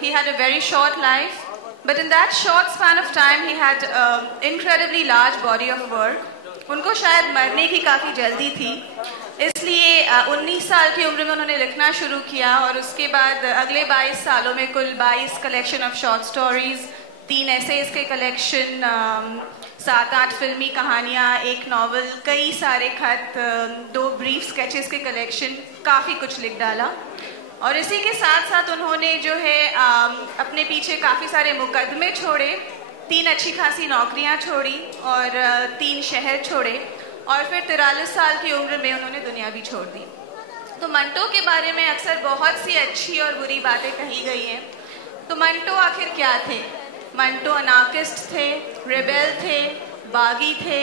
He had a very short life, but in that short span of time, he had incredibly large body of work. उनको शायद मरने की काफ़ी जल्दी थी, इसलिए 19 साल की उम्र में उन्होंने लिखना शुरू किया और उसके बाद अगले 22 सालों में कुल 22 collection of short stories, 3 essays के कलेक्शन, 7-8 फिल्मी कहानियाँ, 1 नॉवल, कई सारे खत, 2 ब्रीफ स्केचेस के कलेक्शन, काफ़ी कुछ लिख डाला। और इसी के साथ साथ उन्होंने जो है अपने पीछे काफ़ी सारे मुकदमे छोड़े, 3 अच्छी खासी नौकरियां छोड़ी और 3 शहर छोड़े और फिर 43 साल की उम्र में उन्होंने दुनिया भी छोड़ दी। तो मंटो के बारे में अक्सर बहुत सी अच्छी और बुरी बातें कही गई हैं। तो मंटो आखिर क्या थे? मंटो अनार्किस्ट थे, रिबेल थे, बागी थे,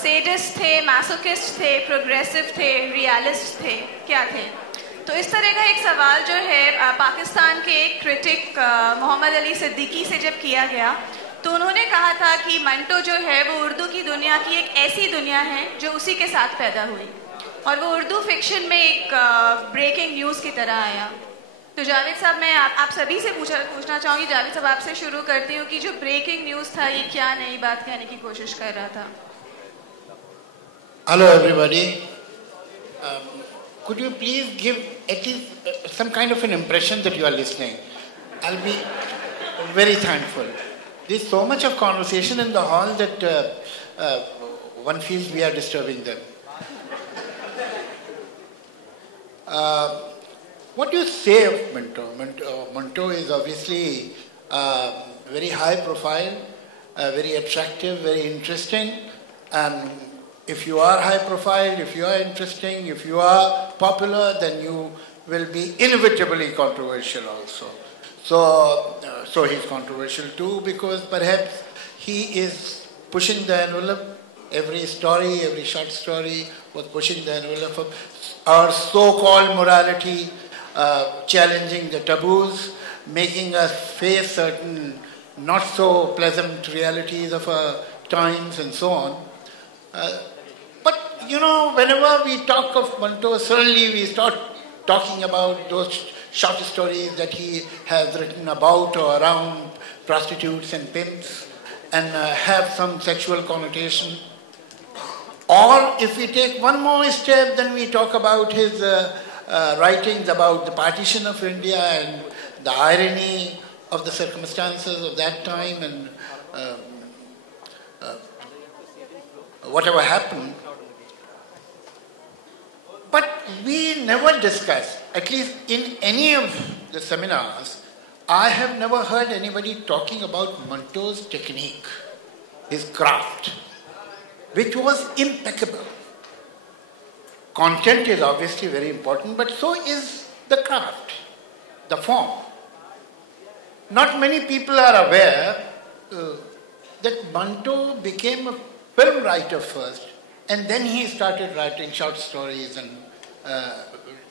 सेडिस्ट थे, मैसोकिस्ट थे, प्रोग्रेसिव थे, रियलिस्ट थे, क्या थे? तो इस तरह का एक सवाल जो है पाकिस्तान के एक क्रिटिक मोहम्मद अली सिद्दीकी से जब किया गया, तो उन्होंने कहा था कि मंटो जो है वो उर्दू की दुनिया की एक ऐसी दुनिया है जो उसी के साथ पैदा हुई और वो उर्दू फिक्शन में एक ब्रेकिंग न्यूज़ की तरह आया। तो जावेद साहब, मैं आप सभी से पूछना चाहूँगी, जावेद साहब आपसे शुरू करती हूँ कि जो ब्रेकिंग न्यूज़ था ये क्या नई बात कहने की कोशिश कर रहा था? Hello everybody, could you please give at least some kind of an impression that you are listening? I'll be very thankful. There's so much of conversation in the hall that one feels we are disturbing them. What do you say of Manto? Manto is obviously very high profile, very attractive, very interesting, and if you are high profile, if you are interesting, if you are popular, then you will be inevitably controversial also. So he's controversial too because perhaps he is pushing the envelope. Every story, every short story was pushing the envelope of our so-called morality, challenging the taboos, making us face certain not so pleasant realities of our times and so on. But, you know, whenever we talk of Manto, suddenly we start talking about those short stories that he has written about or around prostitutes and pimps and have some sexual connotation. Or if we take one more step, then we talk about his writings about the partition of India and the irony of the circumstances of that time and whatever happened. But we never discuss, at least in any of the seminars, I have never heard anybody talking about Manto's technique, his craft, which was impeccable. Content is obviously very important, but so is the craft, the form. Not many people are aware that Manto became a film writer first, and then he started writing short stories and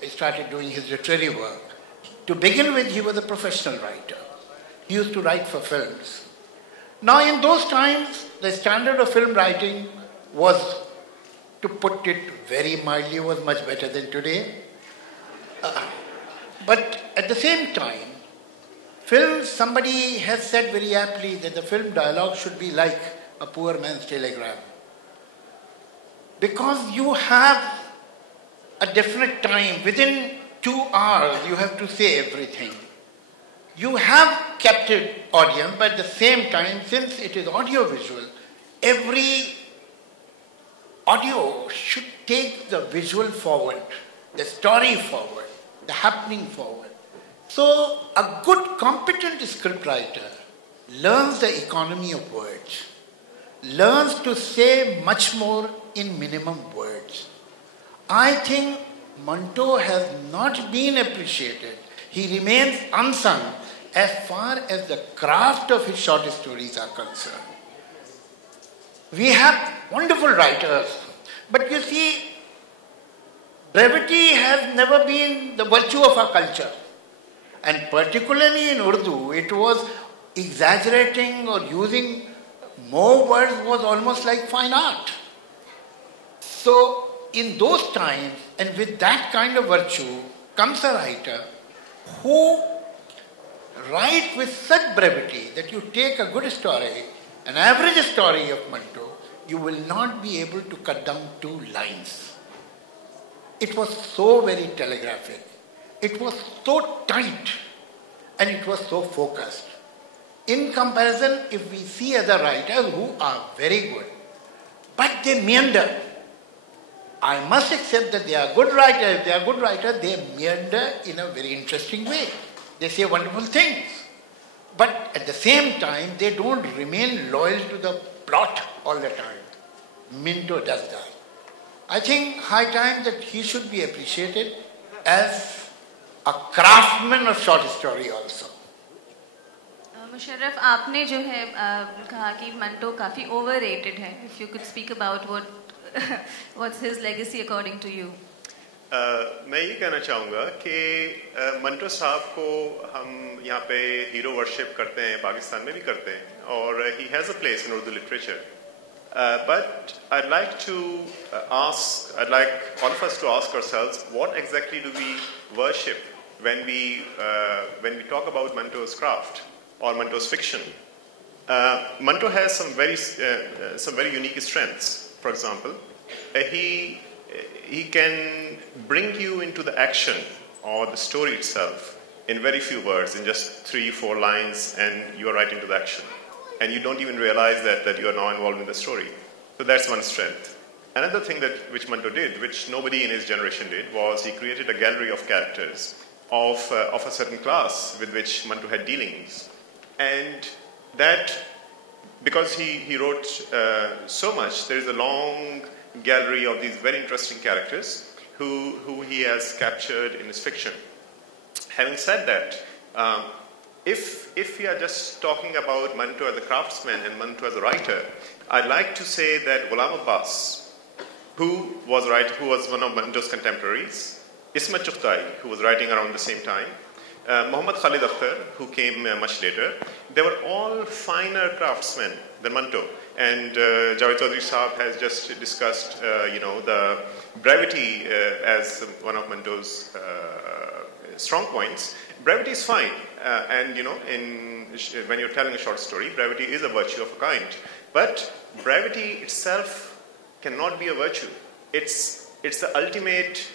started doing his literary work. To begin with, he was a professional writer. He used to write for films. Now, in those times, the standard of film writing was, to put it very mildly, was much better than today. But at the same time, films, somebody has said very aptly that the film dialogue should be like a poor man's telegram. Because you have a definite time, within 2 hours you have to say everything. You have captured audience, but at the same time, since it is audio-visual, every audio should take the visual forward, the story forward, the happening forward. So a good, competent scriptwriter learns the economy of words, learns to say much more in minimum words. I think Manto has not been appreciated. He remains unsung as far as the craft of his short stories are concerned. We have wonderful writers, but you see, brevity has never been the virtue of our culture. And particularly in Urdu, it was exaggerating or using more words was almost like fine art. So, in those times, and with that kind of virtue, comes a writer who write with such brevity that you take a good story, an average story of Manto, you will not be able to cut down 2 lines. It was so very telegraphic. It was so tight and it was so focused. In comparison, if we see other writers who are very good, but they meander. I must accept that they are good writers. If they are good writers, they meander in a very interesting way. They say wonderful things. But at the same time, they don't remain loyal to the plot all the time. Minto does that. I think high time that he should be appreciated as a craftsman of short story also. Musharraf, आपने जो है कहा कि मंटो काफ़ी overrated है. If you could speak about what's his legacy according to you? मैं ये कहना चाहूँगा कि मंटो साहब को हम यहाँ पे हीरो वर्शिप करते हैं, पाकिस्तान में भी करते हैं, और he has a place in Urdu literature. But I'd like all of us to ask ourselves, what exactly do we worship when we talk about Manto's craft or Manto's fiction? Manto has some very unique strengths. For example, he can bring you into the action or the story itself in very few words, in just 3-4 lines, and you are right into the action. And you don't even realize that you are now involved in the story. So that's one strength. Another thing which Manto did, which nobody in his generation did, was he created a gallery of characters of a certain class with which Manto had dealings. And that, because he wrote so much, there is a long gallery of these very interesting characters who he has captured in his fiction. Having said that, if we are just talking about Manto as a craftsman and Manto as a writer, I'd like to say that Ghulam Abbas, who was one of Manto's contemporaries, Ismat Chughtai, who was writing around the same time, Muhammad Khalid Akhtar, who came much later, they were all finer craftsmen than Manto. And Javed Chaudhry Sahab has just discussed, the brevity as one of Manto's strong points. Brevity is fine, and when you're telling a short story, brevity is a virtue of a kind. But brevity itself cannot be a virtue. It's the ultimate.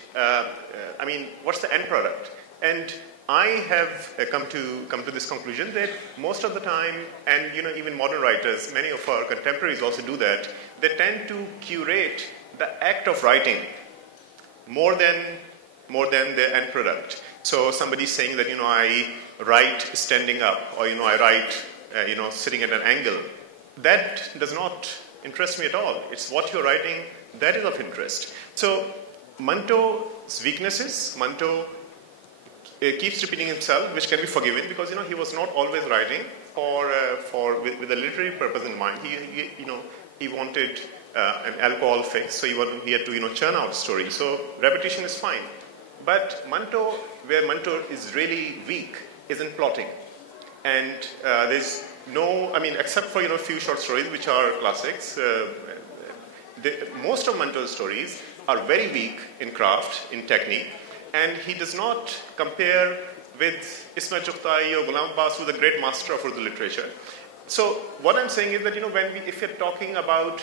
What's the end product? And I have come to this conclusion that most of the time, and even modern writers, many of our contemporaries also do that. They tend to curate the act of writing more than the end product. So somebody saying that I write standing up, or I write sitting at an angle. That does not interest me at all. It's what you're writing that is of interest. So Manto's weaknesses, Manto keeps repeating himself, which can be forgiven because he was not always writing with a literary purpose in mind. He wanted an alcohol fix, so he had to churn out stories. So repetition is fine. But Manto, where Manto is really weak, is in plotting. And there's no, except for a few short stories which are classics, most of Manto's stories are very weak in craft, in technique, and he does not compare with Ismat Chughtai or Ghulam Abbas, who's a great master of Urdu literature. So what I'm saying is that if you're talking about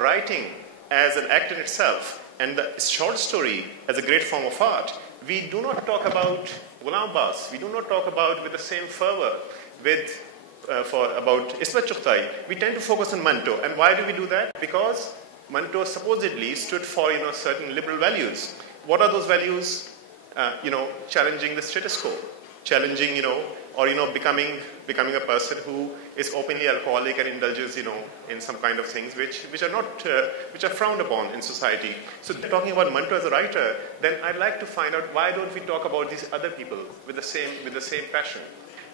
writing as an act in itself, and the short story as a great form of art, we do not talk about Ghulam Abbas. We do not talk about with the same fervor about Ismat Chughtai. We tend to focus on Manto. And why do we do that? Because Manto supposedly stood for certain liberal values. What are those values? Challenging the status quo, challenging or becoming a person who is openly alcoholic and indulges in some kind of things which are frowned upon in society. So talking about Manto as a writer, then I'd like to find out why don't we talk about these other people with the same passion.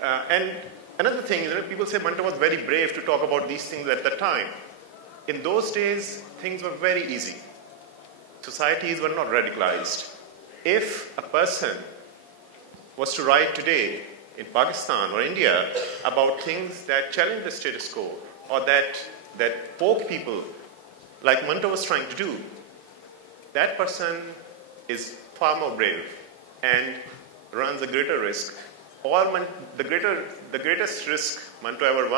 And another thing is that people say Manto was very brave to talk about these things at the time. In those days, things were very easy. Societies were not radicalized. If a person was to write today in Pakistan or India about things that challenge the status quo or that poke people like Manto was trying to do, that person is far more brave and runs a greater risk the greatest risk Manto ever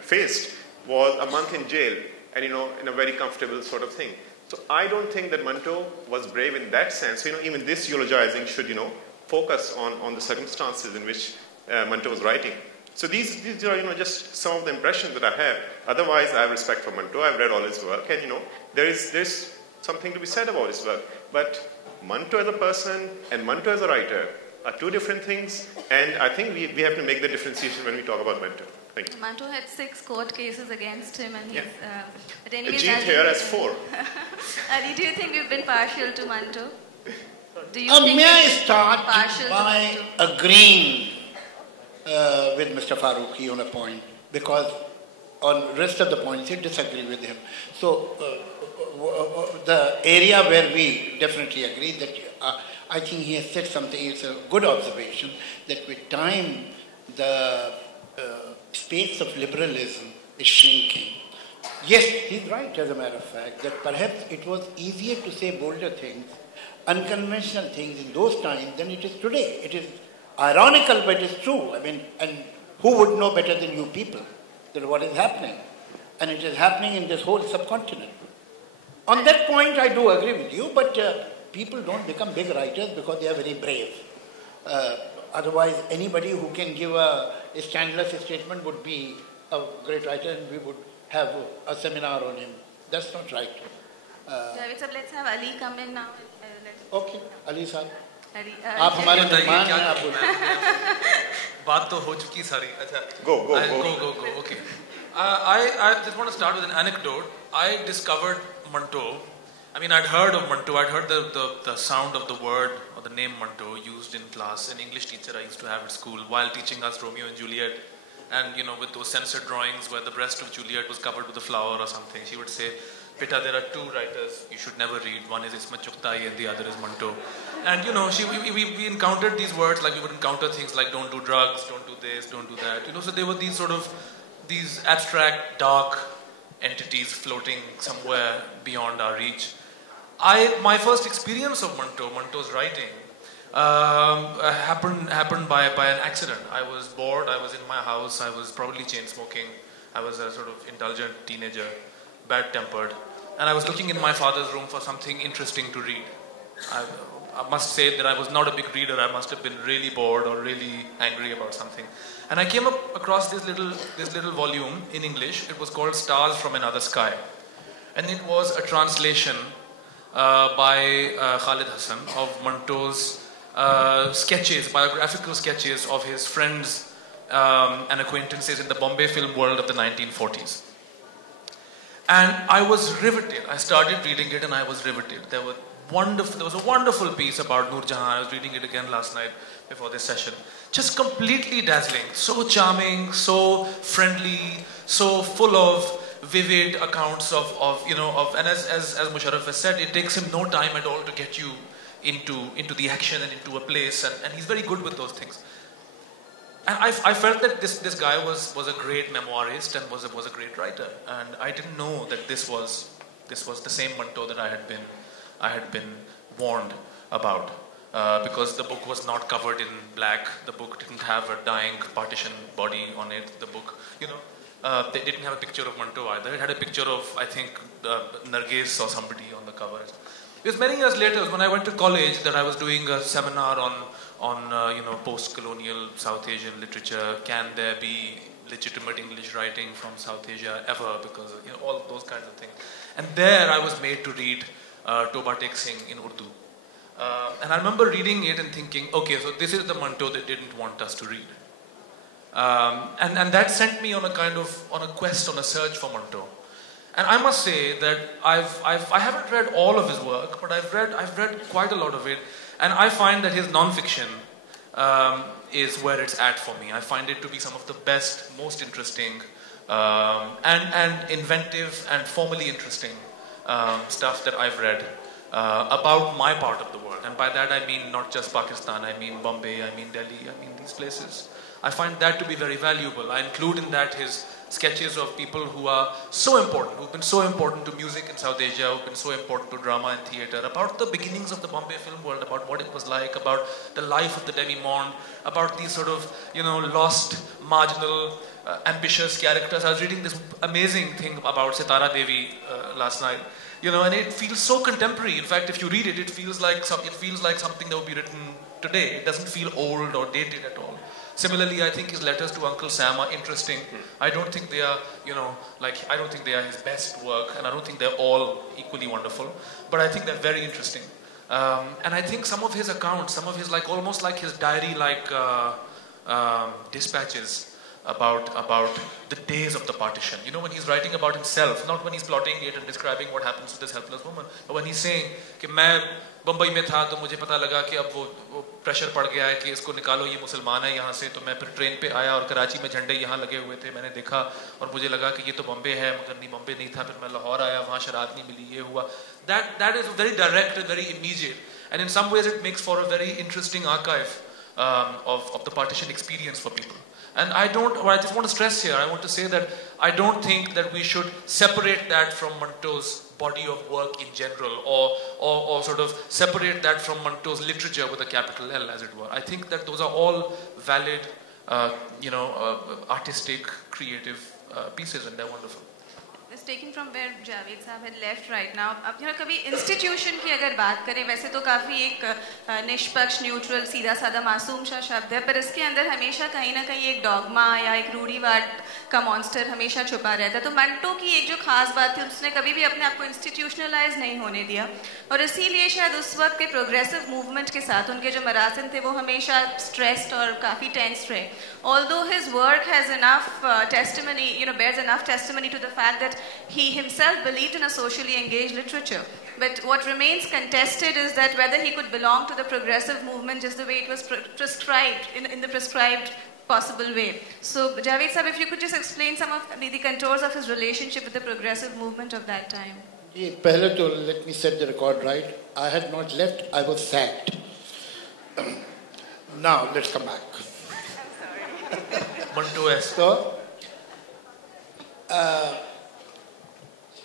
faced was a month in jail, and in a very comfortable sort of thing. So I don't think that Manto was brave in that sense. So, even this eulogizing should, focus on the circumstances in which Manto was writing. So these are, just some of the impressions that I have. Otherwise, I have respect for Manto. I've read all his work, and, there's something to be said about his work. But Manto as a person and Manto as a writer are two different things, and I think we have to make the differentiation when we talk about Manto. Thank you. Manto had 6 court cases against him, and he's. But anyways, Ajit here has 4. Ali, do you think you've been partial to Manto? Do you may I start partial by agreeing with Mr. Farooqi on a point, because on rest of the points I disagree with him. So the area where we definitely agree, that I think he has said something, it's a good observation, that with time the space of liberalism is shrinking. Yes, he's right, as a matter of fact, that perhaps it was easier to say bolder things, unconventional things in those times than it is today. It is ironical, but it is true. And who would know better than you people that what is happening? And it is happening in this whole subcontinent. On that point, I do agree with you, but people don't become big writers because they are very brave. Otherwise, anybody who can give a scandalous statement would be a great writer, and we would have a seminar on him. That's not right. Javed sir, let's have Ali come in now. Okay, Ali sir. Ali, आप हमारे मेहमान हैं, आप बात तो हो चुकी सारी. अच्छा. Go. Okay. I just want to start with an anecdote. I discovered Manto. I'd heard of Manto. I'd heard the sound of the word or the name Manto used in class. An English teacher I used to have at school while teaching us Romeo and Juliet. And, with those censored drawings where the breast of Juliet was covered with a flower or something, she would say, "Beta, there are 2 writers you should never read. One is Ismat Chughtai and the other is Manto." And, we encountered these words like we would encounter things like don't do drugs, don't do this, don't do that. So there were these abstract, dark entities floating somewhere beyond our reach. My first experience of Manto's writing, happened by an accident. I was bored, I was in my house, I was probably chain smoking, I was a sort of indulgent teenager, bad-tempered, and I was looking in my father's room for something interesting to read. I must say that I was not a big reader. I must have been really bored or really angry about something. And I came across this little volume in English. It was called Stars from Another Sky. And it was a translation by Khalid Hassan of Manto's sketches, biographical sketches of his friends and acquaintances in the Bombay film world of the 1940s. And I was riveted. I started reading it and I was riveted. There was a wonderful piece about Noor Jahan. I was reading it again last night before this session. Just completely dazzling. So charming, so friendly, so full of vivid accounts of and as Musharraf has said, it takes him no time at all to get you into the action and into a place, and he's very good with those things. And I felt that this guy was a great memoirist and was a great writer, and I didn't know that this was the same Manto that I had been warned about, because the book was not covered in black. The book didn't have a dying partition body on it. The book, they didn't have a picture of Manto either. It had a picture of, I think, Nargis or somebody on the cover. It was many years later, when I went to college, that I was doing a seminar on post-colonial South Asian literature. Can there be legitimate English writing from South Asia ever? Because all those kinds of things. And there I was made to read Toba Tek Singh in Urdu. And I remember reading it and thinking, okay, so this is the Manto they didn't want us to read. And that sent me on a quest, on a search for Manto. And I must say that I haven't read all of his work, but I've read quite a lot of it, and I find that his non-fiction is where it's at for me. I find it to be some of the best, most interesting, and inventive and formally interesting stuff that I've read about my part of the world. And by that I mean not just Pakistan, I mean Bombay, I mean Delhi, I mean these places. I find that to be very valuable. I include in that his sketches of people who are so important, who've been so important to music in South Asia, who've been so important to drama and theatre, about the beginnings of the Bombay film world, about what it was like, about the life of the demi-monde, about these sort of, lost, marginal, ambitious characters. I was reading this amazing thing about Sitara Devi last night, and it feels so contemporary. In fact, if you read it, it feels like something that would be written today. It doesn't feel old or dated at all. Similarly, I think his letters to Uncle Sam are interesting. I don't think they are, I don't think they are his best work, and I don't think they're all equally wonderful, but I think they're very interesting. And I think some of his accounts, some of his almost like his diary-like dispatches about the days of the partition. When he's writing about himself, not when he's plotting it and describing what happens to this helpless woman, but when he's saying कि मैं बम्बई में था तो मुझे पता लगा कि अब वो प्रेशर पड़ गया है कि इसको निकालो, ये मुसलमान है यहाँ से, तो मैं फिर ट्रेन पे आया और कराची में झंडे यहाँ लगे हुए थे, मैंने देखा और मुझे लगा कि ये तो बम्बे है, मगर नहीं, बम्बे नहीं था, फिर मैं लाहौर आया, वहाँ शराब नहीं मिली, ये हुआ. That is very direct and very immediate, and in some ways it makes for a very interesting archive of the partition experience for people. And I just want to stress here, I want to say that I don't think that we should separate that from Manto's body of work in general, or sort of separate that from Manto's literature with a capital L, as it were. I think that those are all valid, artistic, creative pieces, and they're wonderful. It's taken from where Javed साहब had left right now. अब कभी institution की अगर बात करें, वैसे तो काफ़ी एक निष्पक्ष, न्यूट्रल, सीधा साधा, मासूम सा शब्द है, पर इसके अंदर हमेशा कहीं ना कहीं एक डॉगमा या एक रूढ़िवाद का मॉन्स्टर हमेशा छुपा रहता है. तो मंटो की एक जो खास बात थी, उसने कभी भी अपने आप को इंस्टीट्यूशनलाइज नहीं होने दिया, और इसीलिए शायद उस वक्त के प्रोग्रेसिव मूवमेंट के साथ उनके जो मरासिम थे वो हमेशा स्ट्रेस्ड और काफ़ी टेंस रहे. Although his work has enough testimony, bears enough testimony to the fact that he himself believed in a socially engaged literature. But what remains contested is that whether he could belong to the progressive movement just the way it was prescribed, in the prescribed possible way. So, Javed Sahab, if you could just explain some of the contours of his relationship with the progressive movement of that time. Pehle to let me set the record right. I had not left, I was sacked. Now, let's come back. So,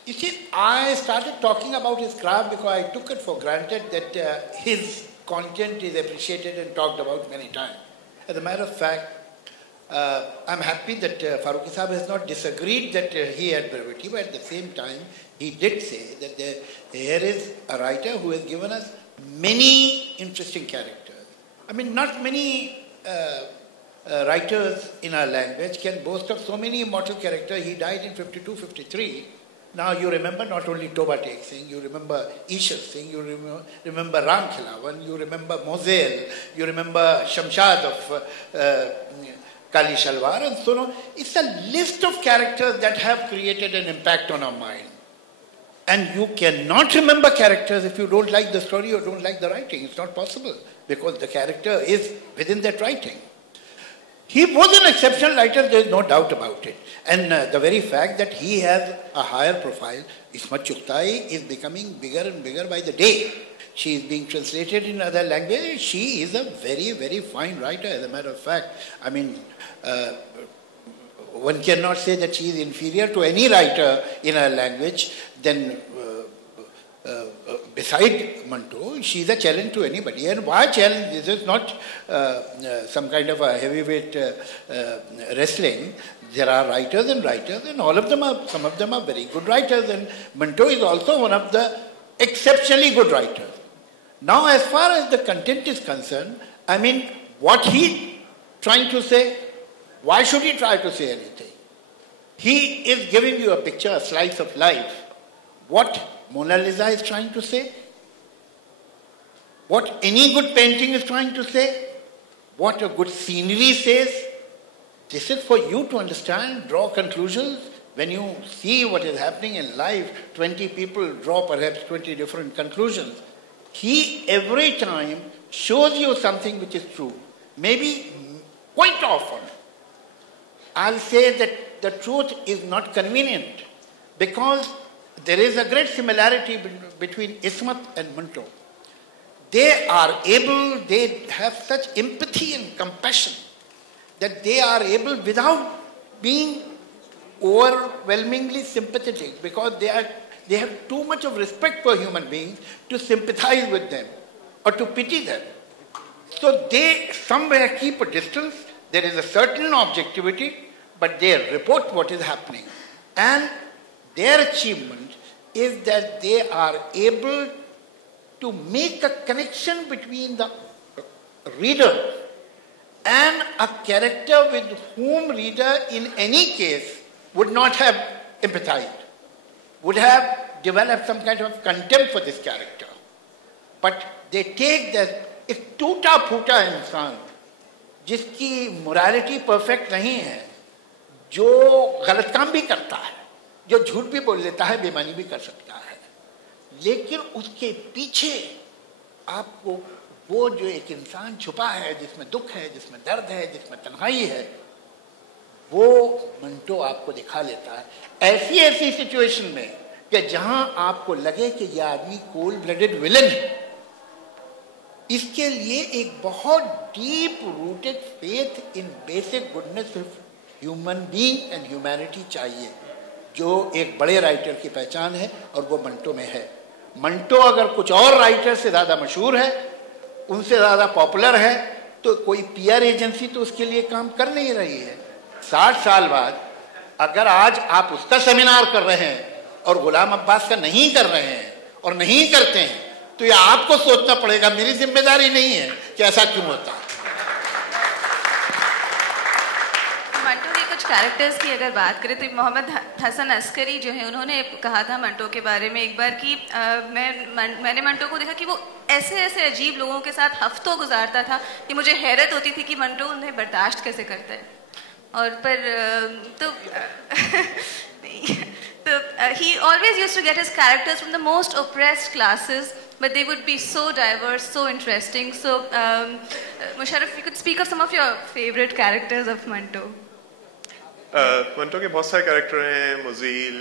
you see, I started talking about his craft because I took it for granted that his content is appreciated and talked about many times. As a matter of fact, I'm happy that Farooqi Sahab has not disagreed that he had brevity, but at the same time, he did say that here is a writer who has given us many interesting characters. I mean, not many writers in our language can boast of so many immortal characters. He died in 52, 53. Now you remember not only Toba Tek Singh, you remember Ishar Singh, you remember Ram Khilawan, you remember Mozel, you remember Shamshad of Kali Shalwar, and so on. It's a list of characters that have created an impact on our mind. And you cannot remember characters if you don't like the story or don't like the writing. It's not possible, because the character is within that writing. He was an exceptional writer, there is no doubt about it. And the very fact that he has a higher profile, Ismat Chughtai is becoming bigger and bigger by the day. She is being translated in other languages. She is a very, very fine writer, as a matter of fact. I mean, one cannot say that she is inferior to any writer in her language. Then, beside Manto, she is a challenge to anybody. And why challenge? This is not some kind of a heavyweight wrestling. There are writers, and all of them are, some of them are very good writers, and Manto is also one of the exceptionally good writers. Now, as far as the content is concerned, I mean, what he trying to say, why should he try to say anything? He is giving you a picture, a slice of life. What Mona Lisa is trying to say, what any good painting is trying to say, what a good scenery says. This is for you to understand, draw conclusions. When you see what is happening in life, 20 people draw perhaps 20 different conclusions. He every time shows you something which is true. Maybe quite often, I'll say that the truth is not convenient, because there is a great similarity between Ismat and Manto. They are able, they have such empathy and compassion that they are able, without being overwhelmingly sympathetic because they have too much of respect for human beings to sympathize with them or to pity them. So they somewhere keep a distance. There is a certain objectivity, but they report what is happening. And their achievement is that they are able to make a connection between the reader and a character with whom reader in any case would not have empathized, would have developed some kind of contempt for this character. But they take that एक टूटा फूटा इंसान जिसकी morality perfect नहीं है, जो गलत काम भी करता है, जो झूठ भी बोल देता है, बेईमानी भी कर सकता है, लेकिन उसके पीछे आपको वो जो एक इंसान छुपा है, जिसमें दुख है, जिसमें दर्द है, जिसमें तन्हाई है, वो मंटो आपको दिखा लेता है। ऐसी ऐसी सिचुएशन में कि जहां आपको लगे कि यह आदमी कोल्ड ब्लडेड विलन है, इसके लिए एक बहुत deep rooted faith in basic goodness of human being and humanity चाहिए, जो एक बड़े राइटर की पहचान है और वो मंटो में है। मंटो अगर कुछ और राइटर से ज़्यादा मशहूर है, उनसे ज़्यादा पॉपुलर है, तो कोई पीआर एजेंसी तो उसके लिए काम कर नहीं रही है। 60 साल बाद अगर आज आप उसका सेमिनार कर रहे हैं और गुलाम अब्बास का नहीं कर रहे हैं और नहीं करते हैं, तो ये आपको सोचना पड़ेगा, मेरी जिम्मेदारी नहीं है कि ऐसा क्यों होता है। मंटो के कुछ कैरेक्टर्स की अगर बात करें तो मोहम्मद हसन अस्करी जो है, उन्होंने कहा था मंटो के बारे में एक बार कि मैंने मंटो को देखा कि वो ऐसे ऐसे अजीब लोगों के साथ हफ्तों गुजारता था कि मुझे हैरत होती थी कि मंटो उन्हें बर्दाश्त कैसे करता है। और पर he always used to get his characters from the most oppressed classes, but they would be so diverse, so interesting. So, Musharraf, you could speak of some of your favorite characters of Manto. Manto के बहुत सारे character हैं, मुजील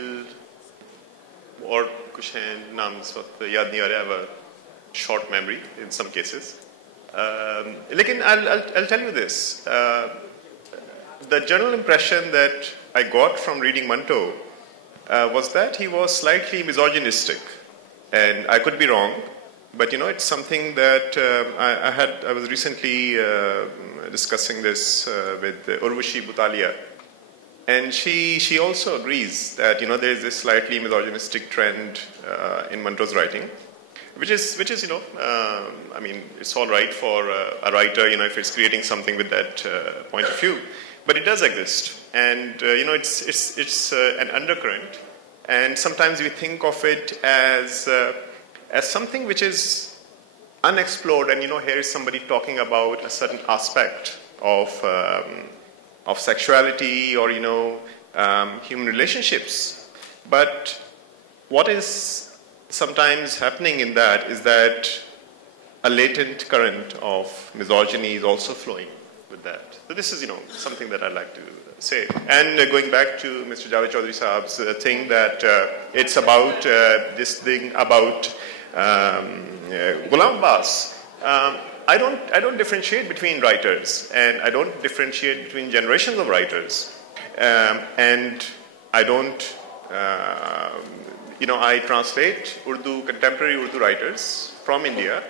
और कुछ हैं, नाम इस वक्त याद नहीं आ रहा, I have a short memory in some cases. लेकिन I'll tell you this. The general impression that I got from reading Manto was that he was slightly misogynistic, and I could be wrong, but you know, it's something that I was recently discussing this with Urvashi Butalia, and she also agrees that you know there is this slightly misogynistic trend in Manto's writing, which is you know I mean, it's all right for a writer, you know, if it's creating something with that point of view, but it does exist, and you know, it's an undercurrent, and sometimes we think of it as something which is unexplored, and you know, here is somebody talking about a certain aspect of sexuality or you know human relationships, but what is sometimes happening in that is that a latent current of misogyny is also flowing with that. So this is you know something that I'd like to say. And going back to Mr. Javed Chaudhary Sahab's thing that it's about this thing about Ghulam Abbas. I don't differentiate between writers, and I don't differentiate between generations of writers, and I don't, you know, I translate contemporary Urdu writers from India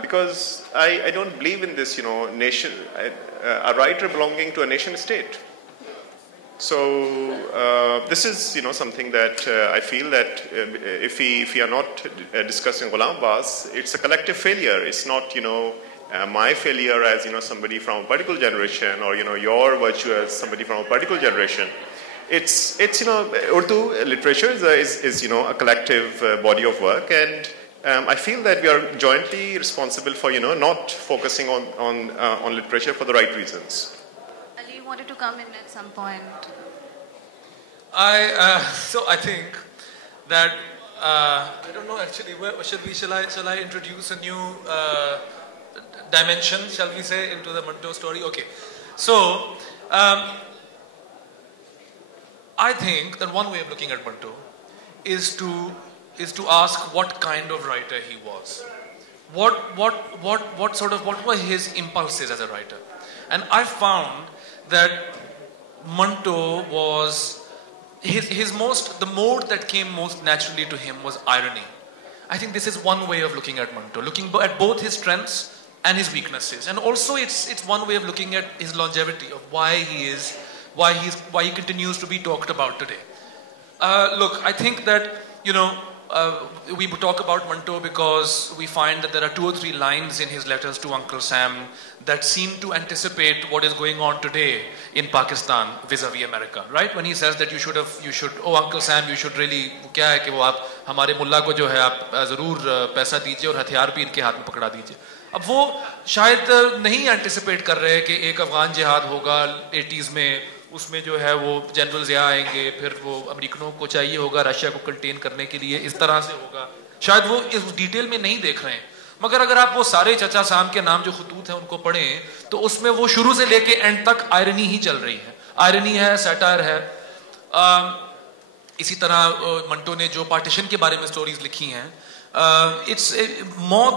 because I don't believe in this, you know, a writer belonging to a nation state. So this is, you know, something that I feel that if we are not discussing Ghulam Abbas, it's a collective failure. It's not, you know, my failure as, you know, somebody from a particular generation, or, you know, your virtue as somebody from a particular generation. It's you know, Urdu literature is you know, a collective body of work, and I feel that we are jointly responsible for, you know, not focusing on literature for the right reasons. Wanted to come in at some point. So I think that I don't know actually. Shall I introduce a new dimension? Shall we say into the Manto story? Okay. So I think that one way of looking at Manto is to ask what kind of writer he was. What were his impulses as a writer? And I found that Manto was the mode that came most naturally to him was irony. I think this is one way of looking at Manto, looking at both his strengths and his weaknesses, and also it's one way of looking at his longevity of why he continues to be talked about today. Look, I think that we talk about Manto because we find that there are 2 or 3 lines in his letters to Uncle Sam that seem to anticipate what is going on today in Pakistan vis-a-vis America, right? When he says that you should, oh Uncle Sam, you should really, क्या है कि वो आप हमारे मुल्ला को जो है आप ज़रूर पैसा दीजिए और हथियार भी इनके हाथ में पकड़ा दीजिए. अब वो शायद नहीं एंटिसिपेट कर रहे कि एक अफगान जिहाद होगा 80s में, उसमें जो है वो जनरल ज़िया आएंगे, फिर वो अमेरिकनों को चाहिए होगा रशिया को कंटेन करने के लिए, इस तरह से होगा. शायद वो इस डिटेल में नहीं देख रहे हैं, मगर अगर आप वो सारे चचा साम के नाम जो खतूत हैं उनको पढ़ें तो उसमें वो शुरू से लेके एंड तक आयरनी ही चल रही है. आयरनी है, सैटायर है. इसी तरह मंटो ने जो पार्टीशन के बारे में स्टोरीज लिखी हैं, it's more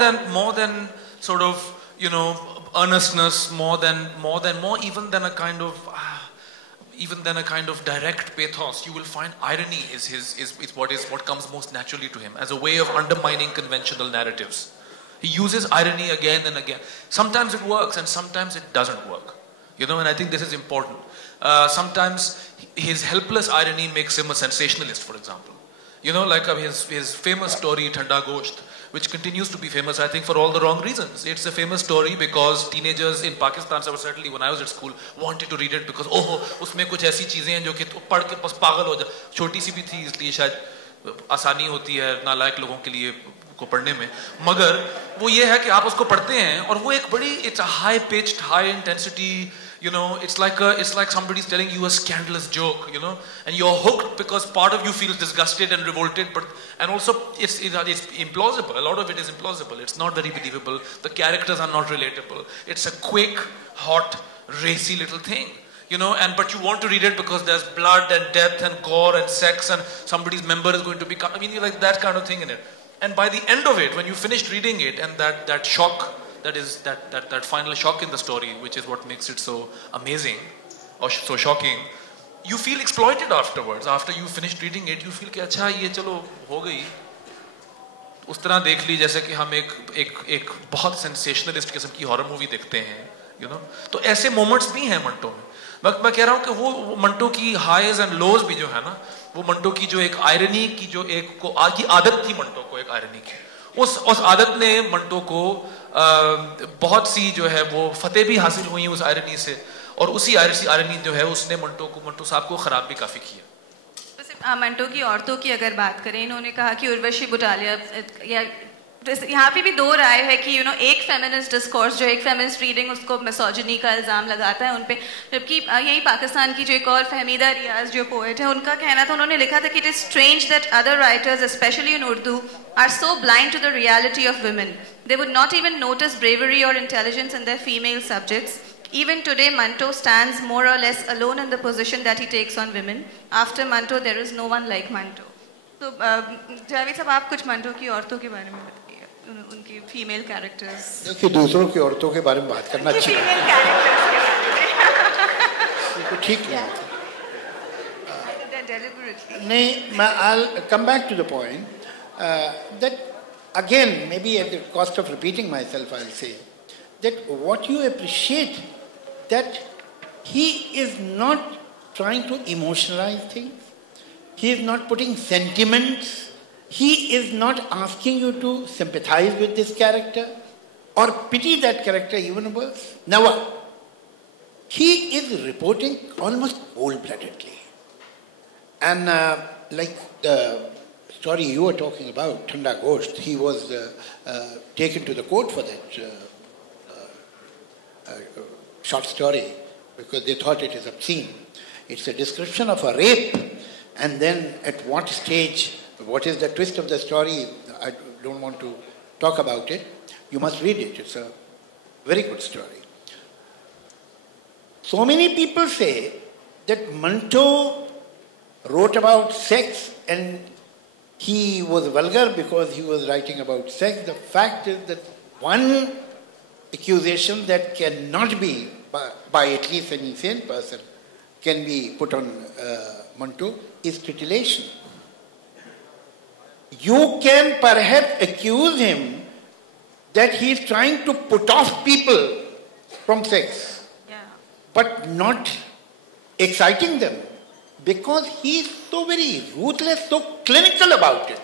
than sort of earnestness, more even than a kind of direct pathos. You will find irony is what comes most naturally to him as a way of undermining conventional narratives. He uses irony again and again. Sometimes it works and sometimes it doesn't work. And I think this is important. Sometimes his helpless irony makes him a sensationalist, for example. Like his famous story, Thanda Gosht, which continues to be famous, I think, for all the wrong reasons. It's a famous story because teenagers in Pakistan, certainly when I was at school, wanted to read it because, उसमें कुछ ऐसी चीजें हैं जो कि तो पढ़ के बस पागल हो जाए. छोटी सी भी थी इसलिए शायद आसानी होती है नालायक लोगों के लिए को पढ़ने में, मगर वो ये है कि आप उसको पढ़ते हैं और वो एक बड़ी, it's a high pitched, high intensity, it's like somebody's telling you a scandalous joke, and you're hooked because part of you feels disgusted and revolted, and also it's implausible. A lot of it is implausible. It's not very believable. The characters are not relatable. It's a quick, hot, racy little thing, but you want to read it because there's blood and death and gore and sex and somebody's member is going to become, you like that kind of thing in it. And by the end of it, when you finished reading it and that shock, that final shock in the story, which is what makes it so amazing or so shocking, you feel exploited afterwards. After you finished reading it, you feel कि अच्छा ये चलो हो गई, उस तरह देख ली जैसे कि हम एक बहुत sensationalist किस्म की horror movie देखते हैं, तो ऐसे moments भी हैं मंटो में. मैं कह रहा हूँ कि वो मंटो की highs and lows भी जो है ना, वो मंटो की जो एक आयरनी की जो एक को की आदत थी मंटो को एक आयरनी की, उस आदत ने मंटो को बहुत सी जो है वो फतेह भी हासिल हुई उस आयरनी से, और उसी आयरनी जो है उसने मंटो साहब को खराब भी काफी किया. मंटो की औरतों की अगर बात करें, इन्होंने कहा कि उर्वशी बुटालिया, या यहाँ पे भी 2 राय है कि एक फेमिनिस्ट डिस्कोर्स जो एक फेमिनिस्ट रीडिंग उसको मिसोजिनी का इल्ज़ाम लगाता है उन पे, जबकि यही पाकिस्तान की जो एक और फहमीदा रियाज जो पोएट है उनका कहना था, उन्होंने लिखा था कि it is strange that other writers specially in Urdu are so blind to the reality of women, they would not even notice bravery or intelligence in their female subjects. Even today, Manto stands more or less alone in the position that he takes on women. After Manto, there is no one like Manto. तो जावेद साहब, आप कुछ मंटो की औरतों के बारे में बताइए, उनकी फीमेल कैरेक्टर्स. देखिए, दूसरों की औरतों के बारे में बात करना अच्छी बात है, ठीक नहीं. नहीं, I'll come back to the point that again, maybe at the cost of repeating myself, I'll say that what you appreciate, that he is not trying to emotionalize things. He is not putting sentiments. He is not asking you to sympathize with this character or pity that character even worse. Never. He is reporting almost cold-bloodedly. And like the story you were talking about, Thanda Gosht, he was taken to the court for that short story because they thought it is obscene. It's a description of a rape, and then at what stage, what is the twist of the story, I don't want to talk about it. You must read it. It's a very good story. So many people say that Manto wrote about sex and he was vulgar because he was writing about sex. The fact is that one accusation that cannot be by at least an insane person can be put on Manto is titillation. You can perhaps accuse him that he is trying to put off people from sex, but not exciting them, because he is so very ruthless, so clinical about it.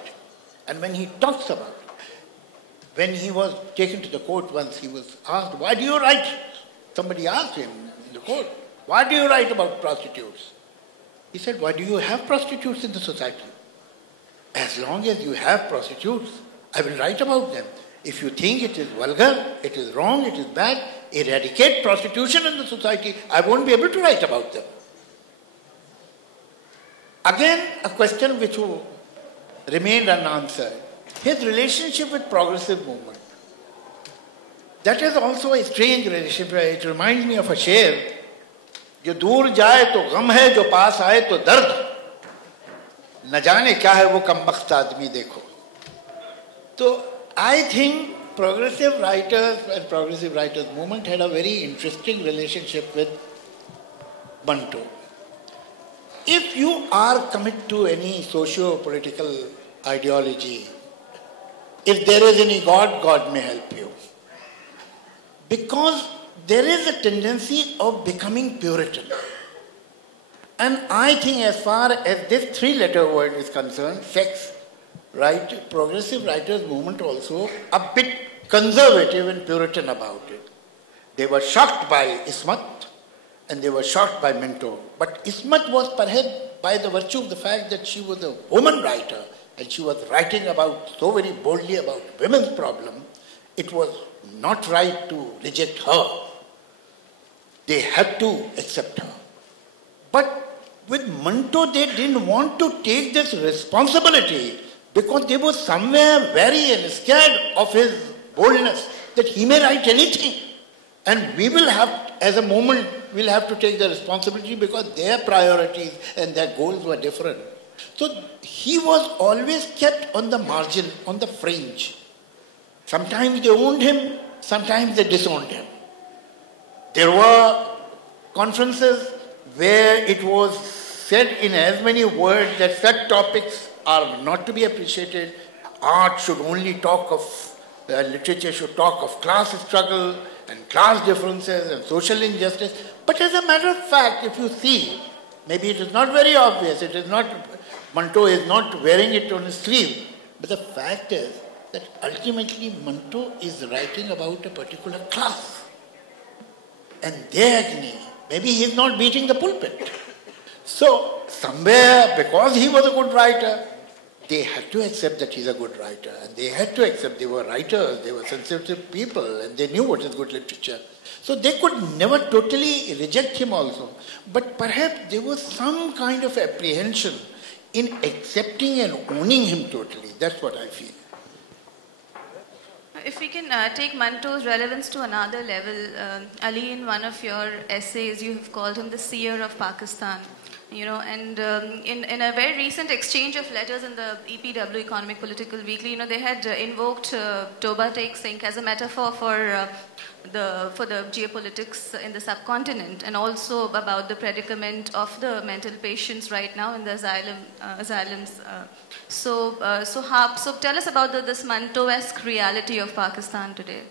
And when he talks about it, when he was taken to the court once, he was asked, why do you write? Somebody asked him in the court, why do you write about prostitutes? He said, why do you have prostitutes in the society? As long as you have prostitutes, I will write about them. If you think it is vulgar, it is wrong, it is bad, eradicate prostitution in the society, I won't be able to write about them. Again, a question which remained unanswered. His relationship with progressive movement. That is also a strange relationship. It reminds me of a शेर, जो दूर जाए तो गम है, जो पास आए तो दर्द, न जाने क्या है वो कमबख्त आदमी देखो. So I think progressive writers and progressive writers movement had a very interesting relationship with Manto. If you are committed to any socio-political ideology, if there is any God, God may help you. Because there is a tendency of becoming Puritan. And I think as far as this three-letter word is concerned, sex, right, progressive writers movement also a bit conservative and Puritan about it. They were shocked by Ismat and they were shocked by Manto. But Ismat was perhaps by the virtue of the fact that she was a woman writer and she was writing about so very boldly about women's problem, it was not right to reject her. They had to accept her. But with Manto, they didn't want to take this responsibility because they were somewhere wary and scared of his boldness, that he may write anything. And we will have, as a movement, we'll have to take the responsibility because their priorities and their goals were different. So he was always kept on the margin, on the fringe. Sometimes they owned him, sometimes they disowned him. There were conferences where it was said in as many words that such topics are not to be appreciated. Art should only talk of, literature should talk of class struggle and class differences and social injustice. But as a matter of fact, if you see, maybe it is not very obvious, it is not, Manto is not wearing it on his sleeve, but the fact is that ultimately Manto is writing about a particular class. And their agony, maybe he is not beating the pulpit. So somewhere, because he was a good writer, they had to accept that he's a good writer. And they had to accept they were writers, they were sensitive people, and they knew what is good literature. So they could never totally reject him also. But perhaps there was some kind of apprehension in accepting and owning him totally. That's what I feel. If we can take Manto's relevance to another level, Ali, in one of your essays, you have called him the seer of Pakistan. You know, and in a very recent exchange of letters in the EPW, Economic Political Weekly, you know, they had invoked Toba Tek Singh as a metaphor for the geopolitics in the subcontinent, and also about the predicament of the mental patients right now in the asylums. So tell us about this Manto-esque reality of Pakistan today.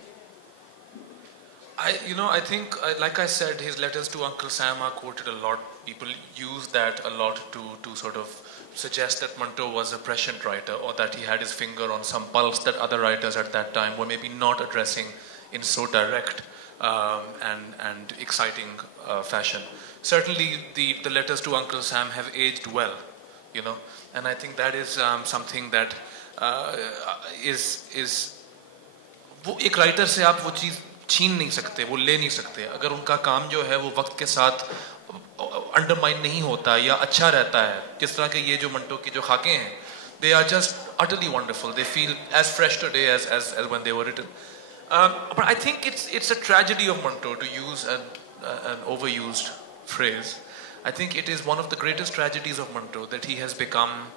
I think, like I said, his letters to Uncle Sam are quoted a lot. People use that a lot to sort of suggest that Manto was a prescient writer, or that he had his finger on some pulse that other writers at that time were maybe not addressing in so direct and exciting fashion. Certainly, the letters to Uncle Sam have aged well, you know, and I think that is something that is वो एक writer से आप वो चीज़ छीन नहीं सकते, वो ले नहीं सकते. अगर उनका काम जो है वो वक्त के साथ अंडरमाइन नहीं होता या अच्छा रहता है, जिस तरह के ये जो मंटो की जो खाके हैं, they are just utterly wonderful. They feel as fresh today as when they were written. But I think it's a tragedy of Manto, to use an overused phrase. I think it is one of the greatest tragedies of Manto that he has become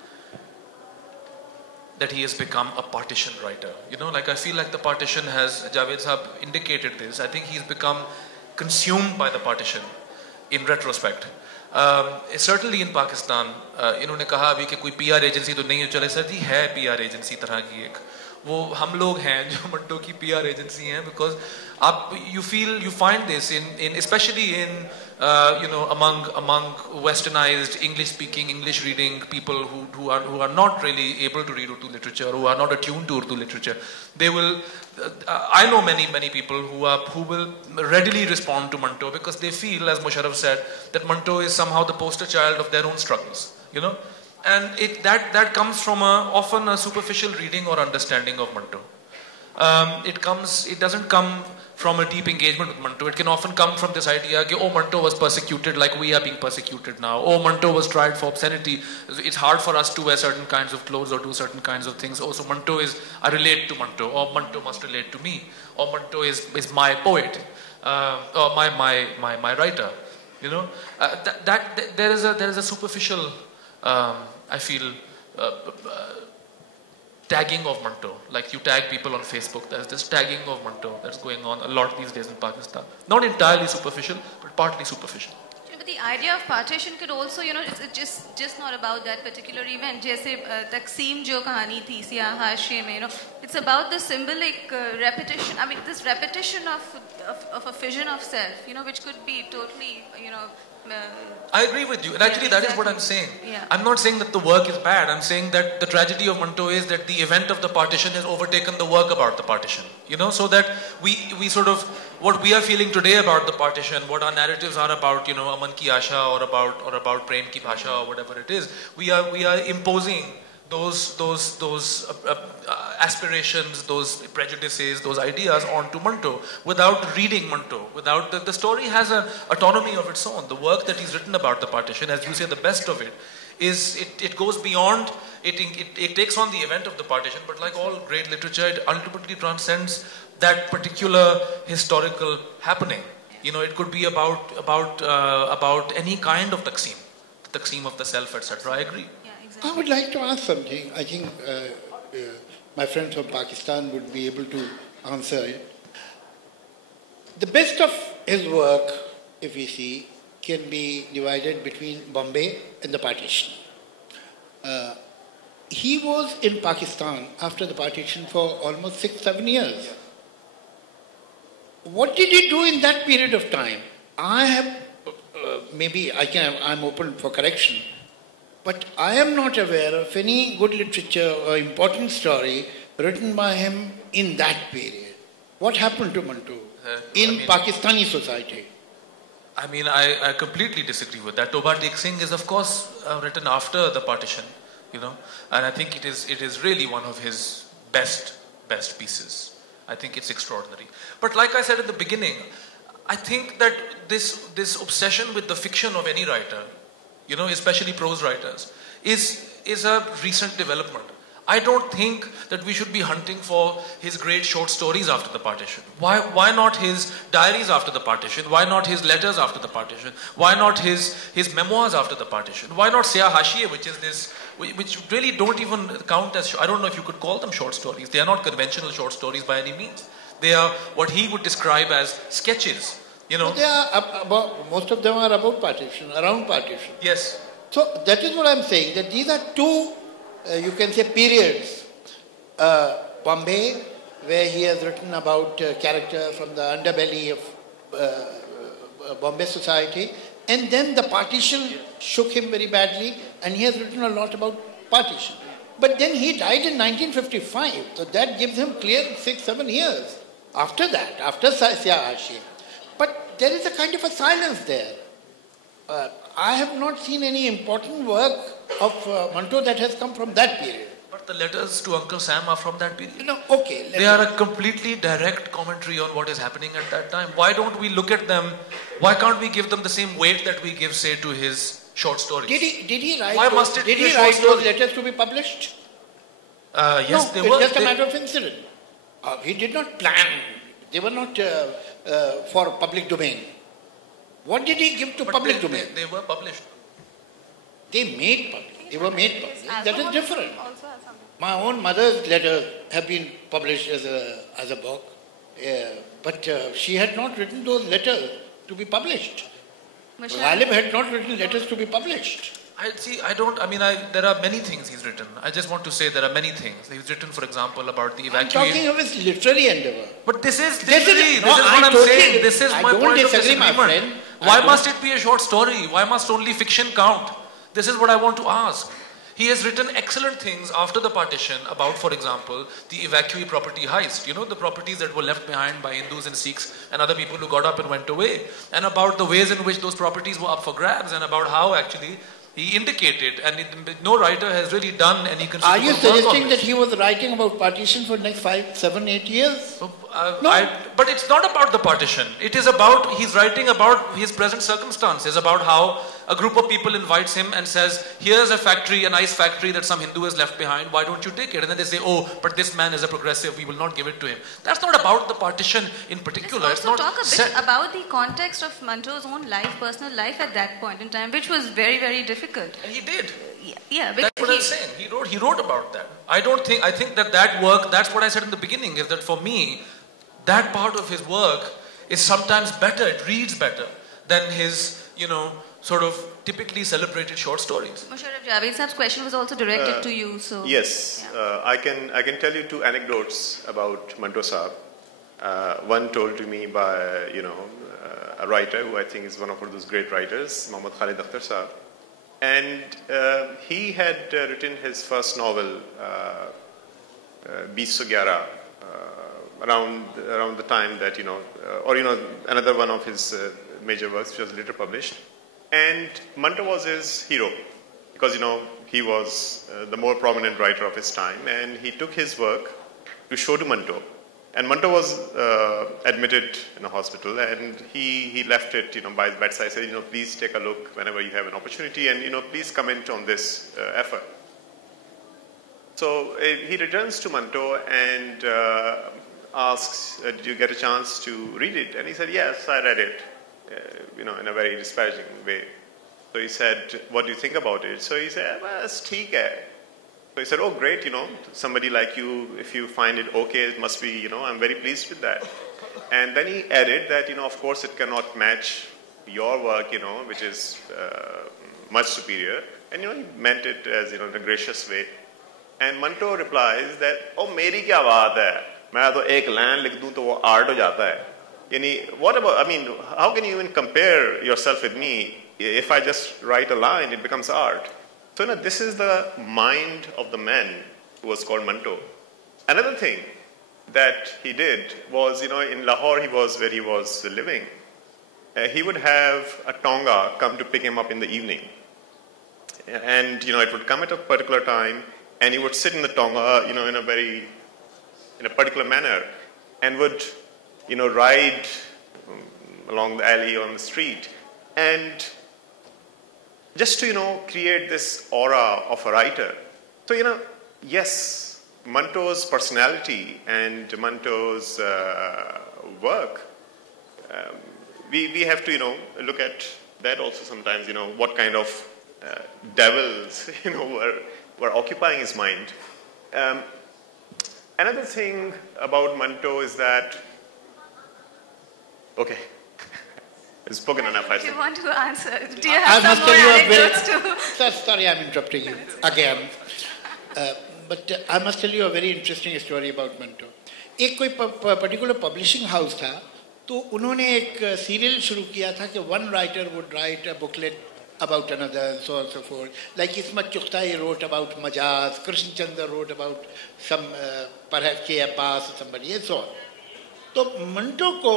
a partition writer. You know, like I feel like the partition has, Javed Sahab indicated this, I think he's become consumed by the partition in retrospect. certainly in Pakistan, इन्होंने कहा अभी कि कोई PR agency तो नहीं है, चले sir जी है PR एजेंसी तरह की एक, वो हम लोग हैं जो मंटो की PR एजेंसी हैं, because आप you find this in especially in among westernized English speaking, English reading people who are not really able to read Urdu literature, who are not attuned to Urdu literature. They will I know many people who will readily respond to Manto because they feel, as Musharraf said, that Manto is somehow the poster child of their own struggles, and that comes from often a superficial reading or understanding of Manto. It doesn't come from a deep engagement with Manto. It can often come from this idea that, oh, Manto was persecuted like we are being persecuted now. Oh, Manto was tried for obscenity. It's hard for us to wear certain kinds of clothes or do certain kinds of things. Oh, so Manto I relate to Manto. Or Manto must relate to me. Or Manto is my poet. Or my writer. There is a superficial, I feel, tagging of Manto. Like you tag people on Facebook, there's this tagging of Manto that's going on a lot these days in Pakistan. Not entirely superficial, but partly superficial. But the idea of partition could also, it's just not about that particular event. Jaise Takseem jo kahani thi, Siyah Haashiye mein, it's about the symbolic repetition. I mean, this repetition of a fission of self, which could be totally, I agree with you, and actually that is what I'm saying. Yeah. I'm not saying that the work is bad. I'm saying that the tragedy of Manto is that the event of the partition has overtaken the work about the partition. So that we sort of, what we are feeling today about the partition, what our narratives are about, Aman Ki Asha or about Prem Ki Bhasha or whatever it is, we are imposing those aspirations, those prejudices, those ideas onto Manto without reading Manto. Without the story has an autonomy of its own. The work that he's written about the partition, as you say, the best of it is it goes beyond. It takes on the event of the partition, but like all great literature, it ultimately transcends that particular historical happening. It could be about any kind of Takseem, the Takseem of the self, etc. I agree. I would like to ask something. I think my friends from Pakistan would be able to answer it. The best of his work, if we see, can be divided between Bombay and the partition. He was in Pakistan after the partition for almost 6-7 years. What did he do in that period of time? I have, I'm open for correction, but I am not aware of any good literature or important story written by him in that period. What happened to Manto in Pakistani society? I completely disagree with that. Toba Tek Singh is, of course, written after the partition, and I think it is really one of his best pieces. I think it's extraordinary. But like I said at the beginning, I think that this obsession with the fiction of any writer, especially prose writers, is a recent development. I don't think that we should be hunting for his great short stories after the partition. Why not his diaries after the partition? Why not his letters after the partition? Why not his memoirs after the partition? Why not Siyah Haashiye, which really don't even count as, I don't know if you could call them short stories. They are not conventional short stories by any means. They are what he would describe as sketches. But they are most of them are about partition, around partition. Yes. So that is what I'm saying, that these are two, you can say, periods. Bombay, where he has written about character from the underbelly of Bombay society, and then the partition shook him very badly, and he has written a lot about partition. But then he died in 1955, so that gives him clear 6-7 years after that, after Siyah Haashiye. But there is a kind of a silence there. I have not seen any important work of Manto that has come from that period. But the letters to Uncle Sam are from that period. Okay. They are a completely direct commentary on what is happening at that time. Why don't we look at them? Why can't we give them the same weight that we give, say, to his short stories? Did he write? Why must it did be a he short write story? those letters to be published? Yes, no, they were. It's just a matter of incident. He did not plan. They were not for public domain. What did he give to public domain? They were published. They made public. They were made public. That is different. My own mother's letters have been published as a book, but she had not written those letters to be published. Ghalib had not written letters to be published. There are many things he's written. I just want to say there are many things. He's written, for example, about the I'm evacuation. talking of his literary endeavor. But this is This is- literary. no, This is I what I'm totally- saying. This is I my don't point of disagree, my disagreement. friend. Why must it be a short story? Why must only fiction count? This is what I want to ask. He has written excellent things after the partition about, for example, the evacuee property heist. You know, the properties that were left behind by Hindus and Sikhs and other people who got up and went away. And about the ways in which those properties were up for grabs, and about how actually he indicated, and no writer has really done any considerable Are you work on suggesting this. that he was writing about partition for the next 5, 7, 8 years? No. But it's not about the partition. It is about, he's writing about his present circumstances, about how a group of people invites him and says, here's a factory, a nice factory that some Hindu has left behind, why don't you take it? And then they say, oh, but this man is a progressive, we will not give it to him. That's not about the partition in particular. Let's also talk a bit set- about the context of Manto's own life, personal life at that point in time, which was very, very difficult. And he did. Yeah, That's because what I'm saying. He wrote about that. I think that work, that's what I said in the beginning, is that for me, that part of his work is sometimes better, it reads better than his, sort of typically celebrated short stories. Musharraf Javed Saab's question was also directed to you, so... Yes, yeah. I can tell you 2 anecdotes about Manto Saab. One told to me by, a writer who I think is one of those great writers, Mohammad Khalid Akhtar Saab. And he had written his first novel, 2011, around the time that, another one of his major works which was later published. And Manto was his hero because, he was the more prominent writer of his time, and he took his work to show to Manto. And Manto was admitted in a hospital, and he left it, by his bedside, said, please take a look whenever you have an opportunity, and, please comment on this effort. So he returns to Manto and asks, did you get a chance to read it? And he said, yes, I read it, in a very disparaging way. So he said, what do you think about it? So he said, well, it's theek hai. So he said, oh, great, somebody like you, if you find it okay, it must be, I'm very pleased with that. And then he added that, of course, it cannot match your work, which is much superior. And, he meant it as, in a gracious way. And Manto replies that, oh, meri kya baat hai? Main to ek line likh दूं तो वो art हो जाता है. What about, how can you even compare yourself with me? If I just write a line, it becomes art. So, this is the mind of the man who was called Manto. Another thing that he did was, in Lahore, where he was living, he would have a Tonga come to pick him up in the evening. And, it would come at a particular time, and he would sit in the Tonga, in a particular manner, and would, ride along the alley on the street, and just to, create this aura of a writer. So, yes, Manto's personality and Manto's work, we have to, look at that also sometimes, what kind of devils, were occupying his mind. Another thing about Manto is that, okay, I've spoken enough. If you want to answer, do you have some more anecdotes too? Sorry, I'm interrupting you again. But I must tell you a very interesting story about Manto. एक कोई particular publishing house था, तो उन्होंने एक serial शुरू किया था कि one writer would write a booklet about another and so on and so forth. Like Ismat Chughtai wrote about Majaz, Krishna Chandra wrote about some, perhaps K. Abbas or somebody and so on. तो मंटो को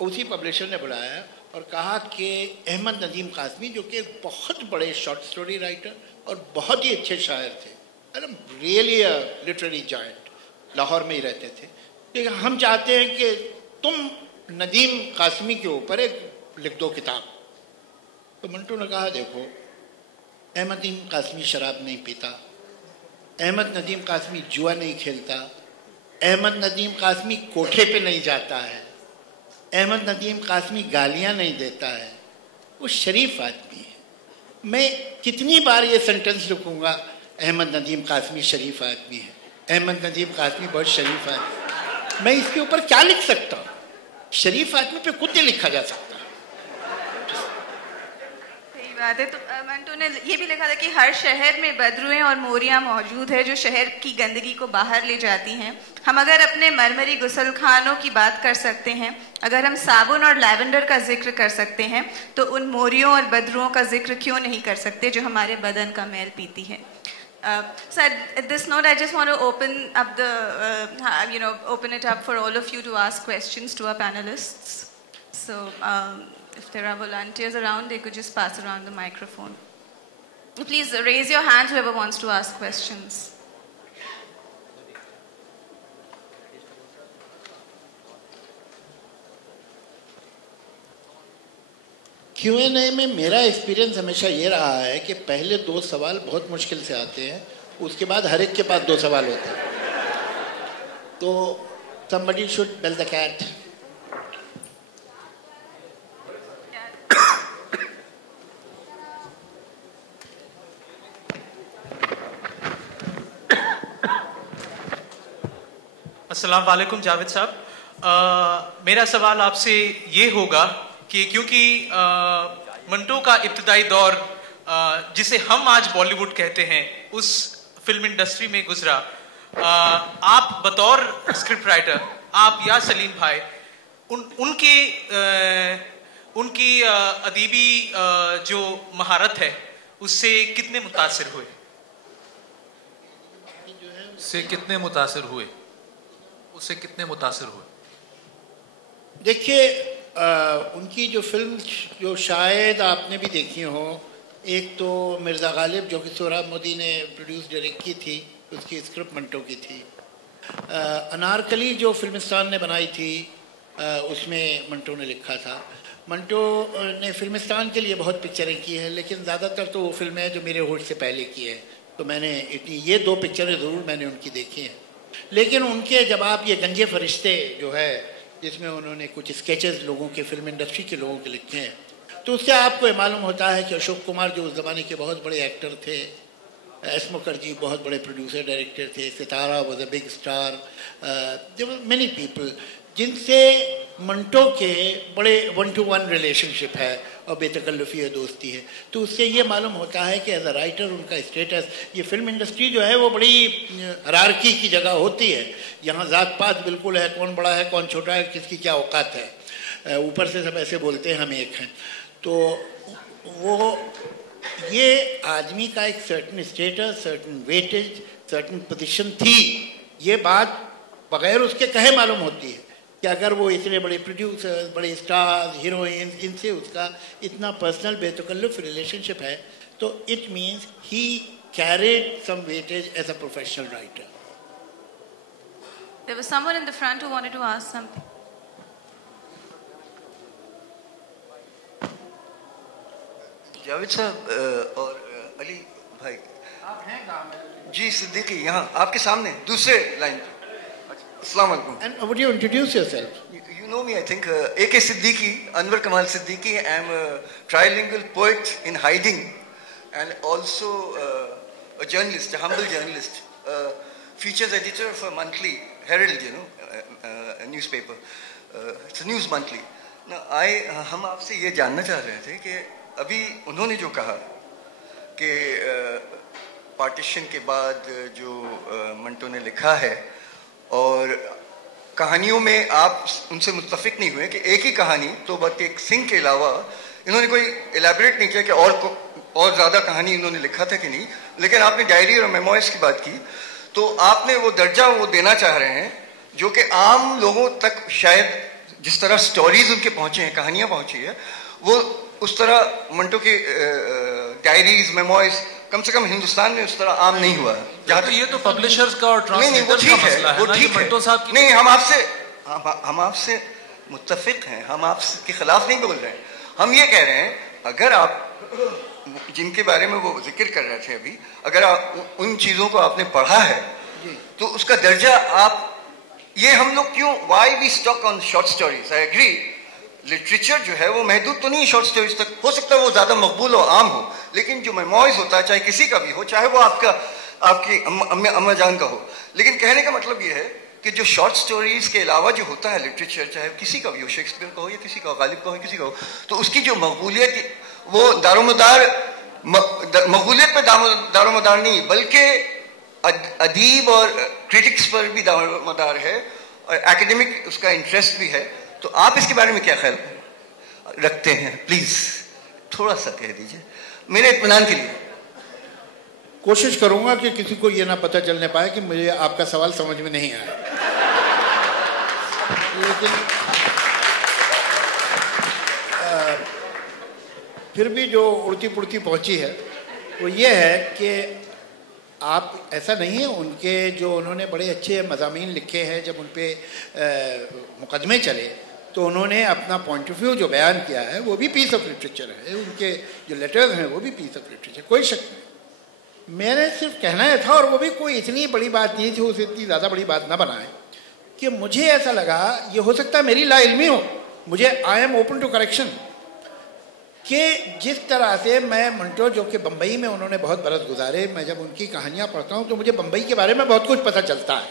उसी publisher ने बुलाया और कहा कि अहमद नदीम कासमी जो कि एक बहुत बड़े शॉर्ट स्टोरी राइटर और बहुत ही अच्छे शायर थे, really a literary giant, Lahore में ही रहते थे, लेकिन हम चाहते हैं कि तुम नदीम कासमी के ऊपर एक लिख दो किताब. तो मंटो ने कहा, देखो, अहमद नदीम कासमी शराब नहीं पीता, अहमद नदीम कासमी जुआ नहीं खेलता, अहमद नदीम कासमी कोठे पे नहीं जाता है, अहमद नदीम कासमी गालियां नहीं देता है, वो शरीफ आदमी है. मैं कितनी बार ये सेंटेंस लिखूंगा, अहमद नदीम कासमी शरीफ आदमी है, अहमद नदीम कासमी बहुत शरीफ आदमी. मैं इसके ऊपर क्या लिख सकता हूँ? शरीफ आदमी पे कुछ नहीं लिखा जा सकता. बात है। तो मंटो ने ये भी लिखा था कि हर शहर में बदरुएं और मोरियां मौजूद है जो शहर की गंदगी को बाहर ले जाती हैं। हम अगर अपने मरमरी गुसलखानों की बात कर सकते हैं, अगर हम साबुन और लैवेंडर का जिक्र कर सकते हैं, तो उन मोरियों और बदरुओं का जिक्र क्यों नहीं कर सकते जो हमारे बदन का मैल पीती है। So at this note, I just want to open up open it up for all of you to ask questions to our panelists. So if there are volunteers around, they could just pass around the microphone. Please raise your hand, whoever wants to ask questions. Q&A में मेरा experience हमेशा ये रहा है कि पहले 2 सवाल बहुत मुश्किल से आते हैं, उसके बाद हर एक के पास 2 सवाल होते हैं। तो somebody should bell the cat. अस्सलाम वालेकुम जावेद साहब, मेरा सवाल आपसे ये होगा कि क्योंकि मंटो का इब्तदाई दौर जिसे हम आज बॉलीवुड कहते हैं उस फिल्म इंडस्ट्री में गुजरा, आप बतौर स्क्रिप्ट राइटर, आप या सलीम भाई उनकी अदीबी जो महारत है उससे कितने मुतासिर हुए? उससे कितने मुतासिर हुए? देखिए, उनकी जो फिल्म जो शायद आपने भी देखी हो, एक तो मिर्ज़ा गालिब जो कि सोहराब मोदी ने प्रोड्यूस डायरेक्ट की थी, उसकी स्क्रिप्ट मंटो की थी। अनारकली जो फिल्मिस्तान ने बनाई थी, उसमें मंटो ने लिखा था। मंटो ने फिल्मिस्तान के लिए बहुत पिक्चरें की हैं, लेकिन ज़्यादातर तो वो फिल्में हैं जो मेरे होश से पहले की है, तो मैंने ये 2 पिक्चरें ज़रूर मैंने उनकी देखी हैं। लेकिन उनके जब आप ये गंजे फरिश्ते जो है, जिसमें उन्होंने कुछ स्केचेस लोगों के फिल्म इंडस्ट्री के लोगों के लिखे हैं, तो उससे आपको ये मालूम होता है कि अशोक कुमार जो उस ज़माने के बहुत बड़े एक्टर थे, एस मुखर्जी बहुत बड़े प्रोड्यूसर डायरेक्टर थे, Sitara was a big star, there were many people जिनसे मंटो के बड़े 1-to-1 रिलेशनशिप है और बेतकल्लुफ़ी है, दोस्ती है। तो उससे ये मालूम होता है कि एज अ राइटर उनका स्टेटस, ये फिल्म इंडस्ट्री जो है वो बड़ी हायरार्की की जगह होती है। यहाँ ज़ात पात बिल्कुल है, कौन बड़ा है कौन छोटा है, किसकी क्या औकात है, ऊपर से सब ऐसे बोलते हैं हम एक हैं। तो वो ये आदमी का एक certain status, certain weightage, certain position थी, ये बात बगैर उसके कहे मालूम होती है कि अगर वो इतने बड़े प्रोड्यूसर्स, बड़े स्टार्स, हीरोइन, इनसे उसका इतना पर्सनल बेतकल्लुफ़ रिलेशनशिप है, तो it means he carried some weightage as a professional writer. There was someone in the front who wanted to ask something. Javed साहब और अली भाई, आप हैं कहाँ? जी सिद्दीकी, यहाँ आपके सामने दूसरे लाइन पे। अस्सलाम वालेकुम। And would you introduce yourself? You know me, I think. A.K. Siddiqui, Anwar Kamal Siddiqui. I am a trilingual poet in hiding and also a journalist, a humble journalist, features editor of a monthly Herald, a newspaper. It's a news monthly. Now, हम आपसे ये जानना चाह रहे थे कि अभी उन्होंने जो कहा कि पार्टीशन के बाद जो मंटो ने लिखा है और कहानियों में आप उनसे मुत्तफिक नहीं हुए कि एक ही कहानी, तो बट एक सिंह के अलावा इन्होंने कोई एलैबोरेट नहीं किया कि और ज़्यादा कहानी इन्होंने लिखा था कि नहीं। लेकिन आपने डायरी और मेमोइर्स की बात की, तो आपने वो दर्जा वो देना चाह रहे हैं जो कि आम लोगों तक शायद जिस तरह स्टोरीज उनके पहुँचे हैं, कहानियाँ पहुँची है, वो उस तरह मंटो की डायरीज, मेमोइर्स कम से कम हिंदुस्तान में उस तरह आम नहीं हुआ है। तो ये तो पब्लिशर्स का और ट्रांसलेटर्स का मसला है, वो ना, ठीक है। मंटो साहब की नहीं, हम आपसे मुत्तफिक हैं, हम आपके खिलाफ नहीं बोल रहे हैं। हम ये कह रहे हैं, अगर आप जिनके बारे में वो जिक्र कर रहे थे अभी, अगर आप उन चीज़ों को आपने पढ़ा है तो उसका दर्जा आप, ये हम लोग क्यों, why we stock on short stories. I agree, literature जो है वो महदूद तो नहीं शॉर्ट स्टोरीज तक, हो सकता है वो ज़्यादा मकबूल और आम हो, लेकिन जो मेमोइर्स होता है, चाहे किसी का भी हो, चाहे वो आपकी अम्मा जान का हो, लेकिन कहने का मतलब ये है कि जो शॉर्ट स्टोरीज के अलावा जो होता है लिटरेचर, चाहे किसी का भी हो, शेक्सपियर का हो या किसी का, गालिब का हो, किसी का हो, तो उसकी जो मकबूलियत वो दारोमदार मकबूलियत पे दारोमदार नहीं बल्कि अदीब और क्रिटिक्स पर भी दारोमदार है और एकेडमिक उसका इंटरेस्ट भी है। तो आप इसके बारे में क्या ख्याल रखते हैं? प्लीज थोड़ा सा कह दीजिए मेरे इत्मीनान के लिए। कोशिश करूंगा कि किसी को ये ना पता चलने पाए कि मुझे आपका सवाल समझ में नहीं आया, लेकिन फिर भी जो उड़ती पुड़ती पहुंची है वो ये है कि आप ऐसा नहीं है, उनके जो उन्होंने बड़े अच्छे मज़ामीन लिखे हैं, जब उन पर मुकदमे चले तो उन्होंने अपना पॉइंट ऑफ व्यू जो बयान किया है वो भी पीस ऑफ लिटरेचर है, उनके जो लेटर्स हैं वो भी पीस ऑफ लिटरेचर, कोई शक नहीं। मैंने सिर्फ कहना है था, और वो भी कोई इतनी बड़ी बात नहीं थी, उसे इतनी ज़्यादा बड़ी बात ना बनाए, कि मुझे ऐसा लगा, ये हो सकता है मेरी लाइल्मी हो, मुझे I am open to correction, कि जिस तरह से मैं मंटो, जो कि बम्बई में उन्होंने बहुत बरस गुजारे, मैं जब उनकी कहानियाँ पढ़ता हूँ तो मुझे बम्बई के बारे में बहुत कुछ पता चलता है,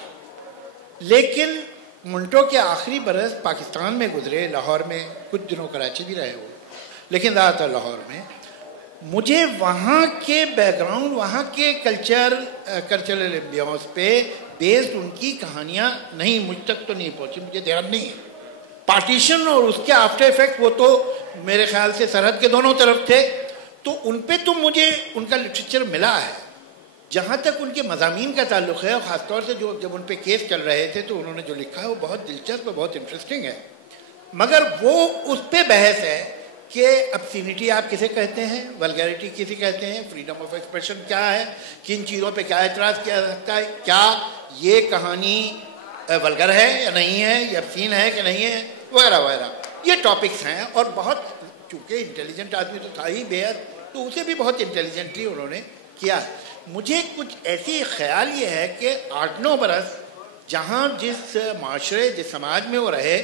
लेकिन मंटो के आखिरी बरस पाकिस्तान में गुजरे, लाहौर में, कुछ दिनों कराची भी रहे वो, लेकिन ज़्यादातर लाहौर में। मुझे वहाँ के बैकग्राउंड, वहाँ के कल्चरल एम्बियंस पे बेस्ड उनकी कहानियाँ नहीं, मुझ तक तो नहीं पहुँची, मुझे ध्यान नहीं है। पार्टीशन और उसके आफ्टर इफेक्ट वो तो मेरे ख्याल से सरहद के दोनों तरफ थे, तो उन पे तो मुझे उनका लिटरेचर मिला है। जहाँ तक उनके मज़ामीन का ताल्लुक़ है, और ख़ासतौर से जो जब उन पे केस चल रहे थे तो उन्होंने जो लिखा है वो बहुत दिलचस्प और बहुत इंटरेस्टिंग है, मगर वो उस पर बहस है कि ऑब्स्सीनिटी आप किसे कहते हैं, वल्गैरिटी किसे कहते हैं, फ्रीडम ऑफ एक्सप्रेशन क्या है, किन चीज़ों पे क्या एतराज़ किया जा सकता है, क्या ये कहानी वल्गर है या नहीं है, या ऑब्स्सीन है कि नहीं है, वगैरह वगैरह, ये टॉपिक्स हैं। और बहुत, चूँकि इंटेलिजेंट आदमी तो था ही बेहद, तो उसे भी बहुत इंटेलिजेंटली उन्होंने किया। मुझे कुछ ऐसी ख्याल ये है कि 8-9 बरस जहाँ जिस माशरे, जिस समाज में वो रहे,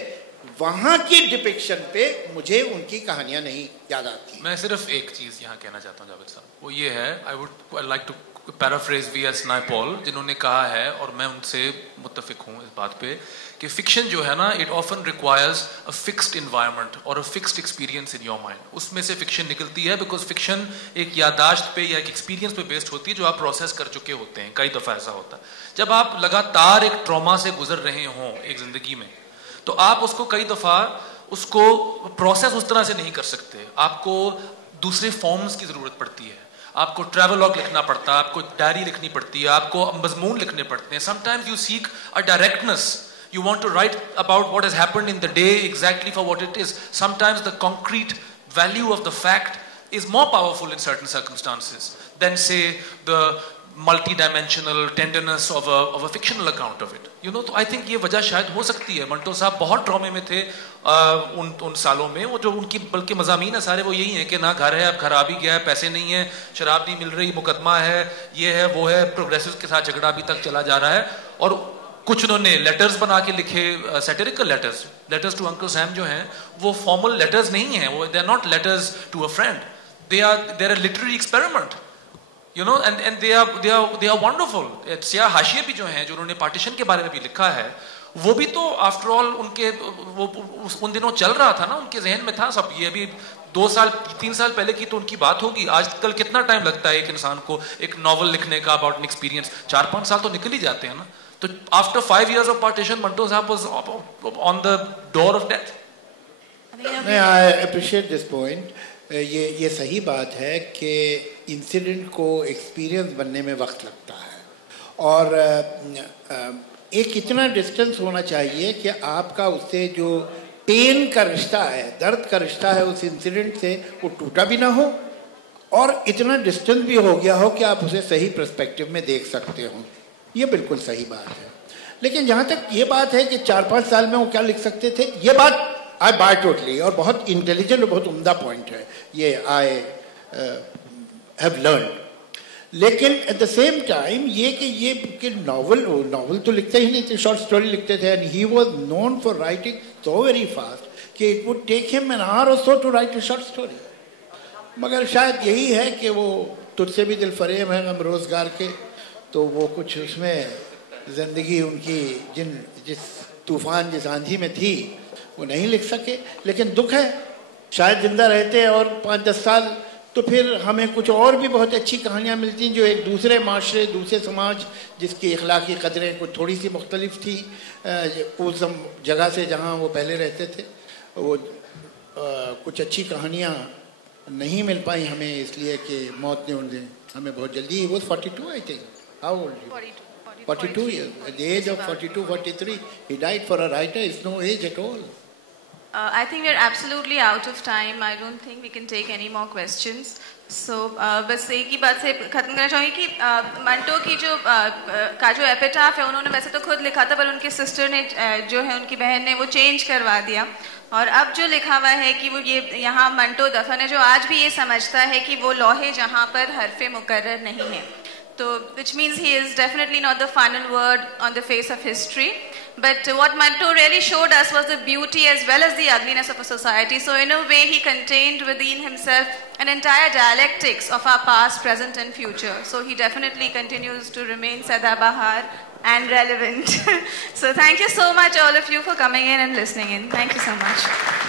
वहाँ की डिपिक्शन पे मुझे उनकी कहानियाँ नहीं याद आती। मैं सिर्फ एक चीज़ यहाँ कहना चाहता हूँ जावेद साहब, वो ये है, I would like to paraphrase V.S. Naipaul, जिन्होंने कहा है, और मैं उनसे मुत्तफिक हूँ इस बात पे, कि फिक्शन जो है ना, it often requires a fixed environment और a fixed experience in your mind. उसमें से फिक्शन निकलती है, बिकॉज फिक्शन एक यादाश्त पे या एक एक्सपीरियंस पे बेस्ड होती है जो आप प्रोसेस कर चुके होते हैं। कई दफ़ा ऐसा होता है, जब आप लगातार एक ट्रॉमा से गुजर रहे हों एक ज़िंदगी में, तो आप उसको कई दफ़ा उसको प्रोसेस उस तरह से नहीं कर सकते, आपको दूसरे फॉर्म्स की ज़रूरत पड़ती है, आपको ट्रैवलॉग लिखना पड़ता है, आपको डायरी लिखनी पड़ती है, आपको मजमून लिखने पड़ते हैं। Sometimes you seek a directness, you want to write about what has happened in the day exactly for what it is. Sometimes the concrete value of the fact is more powerful in certain circumstances than, say, the multi-dimensional tenderness of a fictional account of it. You know, तो I think ये वजह शायद हो सकती है। मंटो साहब बहुत ट्रॉमे में थे उन सालों में, वो जो उनकी बल्कि मज़ामीन है सारे वो यही हैं कि ना घर है, अब घर आ भी गया है, पैसे नहीं है, शराब नहीं मिल रही, मुकदमा है, ये है, वो है, प्रोग्रेसिव के साथ झगड़ा अभी तक चला जा रहा है। और कुछ उन्होंने लेटर्स बना के लिखे, satirical letters to Uncle Sam जो हैं, वो फॉर्मल लेटर्स नहीं हैं, वो they are not letters to a friend, they are literary experiment, you know, and they are wonderful. Siyah Hashiye भी जो हैं, जो उन्होंने पार्टीशन के बारे में भी लिखा है, वो भी तो आफ्टर ऑल उनके वो उन दिनों चल रहा था ना, उनके जहन में था सब। ये अभी 2-3 साल पहले की तो उनकी बात होगी। आजकल कितना टाइम लगता है एक इंसान को एक नॉवल लिखने का अबाउट एन एक्सपीरियंस? 4-5 साल तो निकल ही जाते हैं ना। तो after 5 years of partition, Manto Saab was on the door of death. I appreciate this point. ये सही बात है कि इंसिडेंट को एक्सपीरियंस बनने में वक्त लगता है, और एक इतना डिस्टेंस होना चाहिए कि आपका उससे जो पेन का रिश्ता है, दर्द का रिश्ता है उस इंसिडेंट से, वो टूटा भी ना हो, और इतना डिस्टेंस भी हो गया हो कि आप उसे सही पर्सपेक्टिव में देख सकते हो। ये बिल्कुल सही बात है। लेकिन जहाँ तक ये बात है कि 4-5 साल में वो क्या लिख सकते थे, ये बात आई बाय टोटली, और बहुत इंटेलिजेंट और बहुत उम्दा पॉइंट है ये, आई हैव लर्न। लेकिन एट द सेम टाइम ये कि नॉवल तो लिखते ही नहीं थे, शॉर्ट स्टोरी लिखते थे, and he was known for writing so very fast कि it would take him an hour or so to write a short story. मगर शायद यही है कि वो तुझसे भी दिल फरेब है हम रोज़गार के, तो वो कुछ उसमें ज़िंदगी उनकी जिस तूफ़ान, जिस आंधी में थी, वो नहीं लिख सके। लेकिन दुख है शायद जिंदा रहते और 5-10 साल तो फिर हमें कुछ और भी बहुत अच्छी कहानियाँ मिलती जो एक दूसरे माशरे, दूसरे समाज जिसकी अखलाकी कदरें कुछ थोड़ी सी मुख्तलिफ थी उस जगह से जहाँ वो पहले रहते थे, वो कुछ अच्छी कहानियाँ नहीं मिल पाई हमें इसलिए कि मौत ने उन्हें हमें बहुत जल्दी, वो 42 I think, how old 42 years, at the age of 42, 43, he died. For a writer, it's no age at all. I think we're absolutely out of time. I don't think we can take any more questions. So, बस एक ही बात से ख़त्म करना चाहूँगी कि मंटो की जो एपिटाफ है उन्होंने वैसे तो खुद लिखा था, पर उनके सिस्टर ने जो है उनकी बहन ने वो चेंज करवा दिया, और अब जो लिखा हुआ है कि वो ये यहाँ मंटो दफन है, जो आज भी ये समझता है कि वो लौहे जहाँ पर हरफ़े मुकर्रर नहीं है, तो which means he is definitely not the final word on the face of history. But what Manto really showed us was the beauty as well as the ugliness of a society. So in a way, he contained within himself an entire dialectics of our past, present and future. So he definitely continues to remain Sadabahar and relevant. So thank you so much all of you for coming in and listening in. Thank you so much.